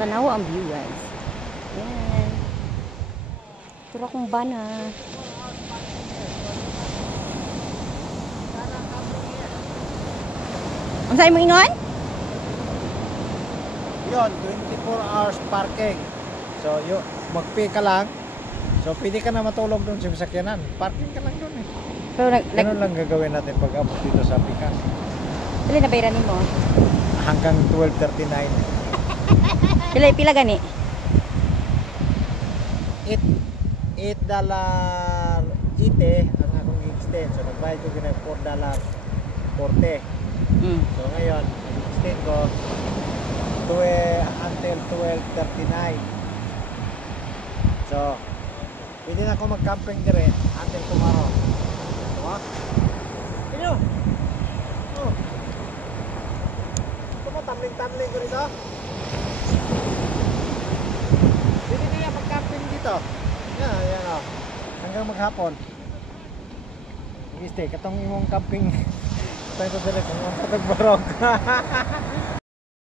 Tanawa ang view, guys. Yan. Tura kong bana. Ang sa'yo mo ingon? Yun, 24 hours parking. So, yun, mag-pay ka lang. So, pwede ka na matulog doon sa sakyanan. Parking ka lang doon eh. Pero Ganun lang gagawin natin pag abot dito sa Pikas. pila na bayranin mo? Hanggang 12:39. Pila gani? $8 ite ang akong extend. So, nagbayad ko ganun $4.40. So, ngayon, extend ko until 12:39. So, pwede na ako mag-camping dire until tomorrow. Diba? Sino? Oh. Ito mo, tamling-tamling ko rito. Pwede na yan mag-camping dito. Yan o. Hanggang maghapon. Sige, katong imong camping. Ito dire kung ang patagbarog.